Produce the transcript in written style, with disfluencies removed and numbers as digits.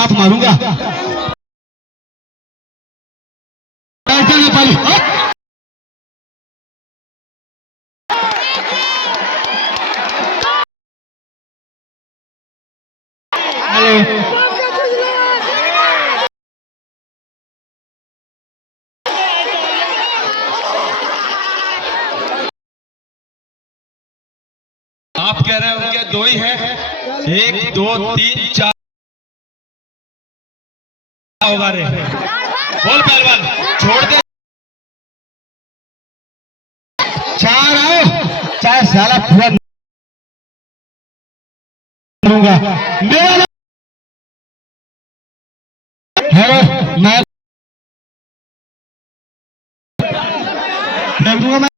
आप मारूंगा आप कह रहे हैं उनके दो ही है, 1 2 3 4 होगा रे। बोल पहलवान, छोड़ दे। 4 आओ चाहे साला पूरा दूंगा मेरा हेलो मैं दूंगा मैं